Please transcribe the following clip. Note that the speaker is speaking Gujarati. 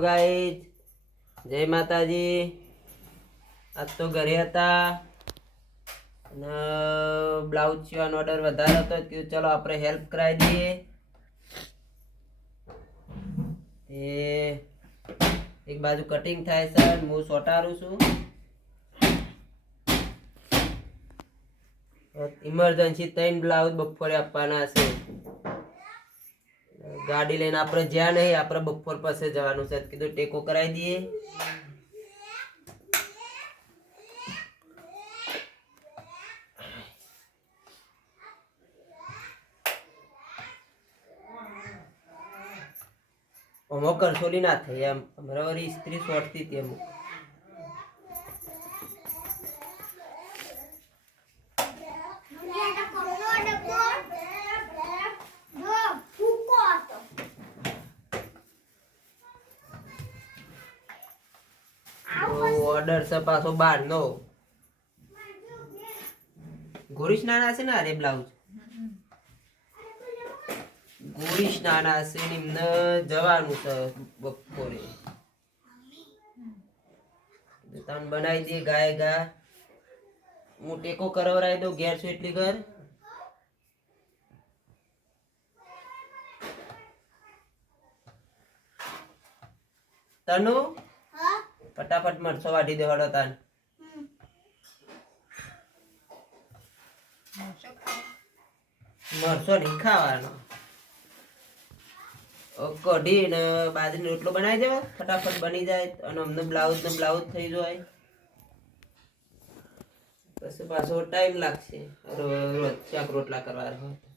હેલો ગાઈઝ, જય માતાજી. આજ તો ઘરે હતા અને બ્લાઉઝ સીવાનો ઓર્ડર વધારે હતો કે ચલો આપણે હેલ્પ કરાવી દઈએ. એ એક બાજુ કટિંગ થાય છે, હું સોટારું છું. ઇમરજન્સી 3 બ્લાઉઝ બપોરે આપવાના છે. ગાડી લઈને આપણે જ્યાં નહીં, આપણે બપોર પાસે જવાનું છે. કીધું ટેકો કરાવી દઈએ. અમો કરસોલી ના થઈ એમ રવરી સ્ત્રી સોટતી હતી અમુક. ઓર્ડર છે પાછો 12 નો. ગોરીશ નાના છે ને અરે બ્લાઉઝ ગોરીશ નાના છે એમને જવાનું છે બપોરે. તમે બનાવી દે ગાય ગા, હું ટેકો કરવરાઈ દઉં ઘેર છું એટલી ઘર. તનુ ફટાફટ મરચો વાટી દે હળો તાન. મરચો નહીં ખાવાનો. કઢી ને બાજરીનો રોટલો બનાવી દેવા, ફટાફટ બની જાય અને અમને બ્લાઉઝ ને બ્લાઉઝ થઈ જાય. પછી પાછો ટાઈમ લાગશે રોજ શાક રોટલા કરવા હોય.